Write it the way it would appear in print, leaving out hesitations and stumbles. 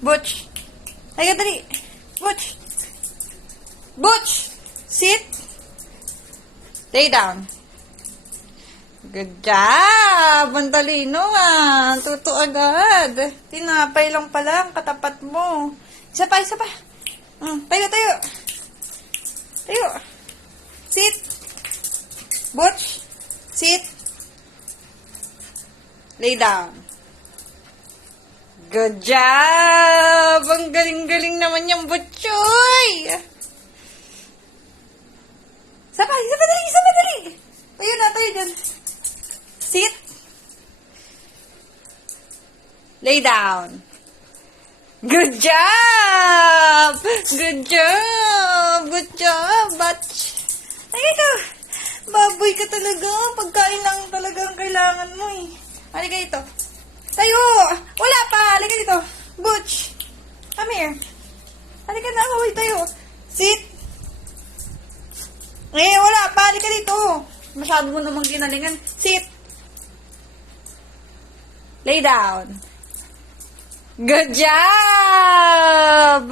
Butch! Halika, dali! Butch! Butch! Sit! Lay down. Good job! Ang talino ah! Tuto agad. Tinapay lang pala ang katapat mo. Isa pa, isa pa. Tayo, tayo. Tayo. Sit. Butch. Sit. Lay down. Good job! Ang galing-galing naman yung Butchoy! Isa pa, dali, isa pa, dali! Tayo na, tayo dyan. Sit. Lay down. Good job! Good job! Good job, Butch! Ay, ito! Baboy ka talaga. Pagkain lang talaga ang kailangan mo eh. Halika ito. Tayo! Wala pa! Halika dito. Butch! Come here. Halika na. Huwag tayo. Sit. Wala pa. Halika dito. Masyado mo namang ginalingan. Sit. Lay down. Good job!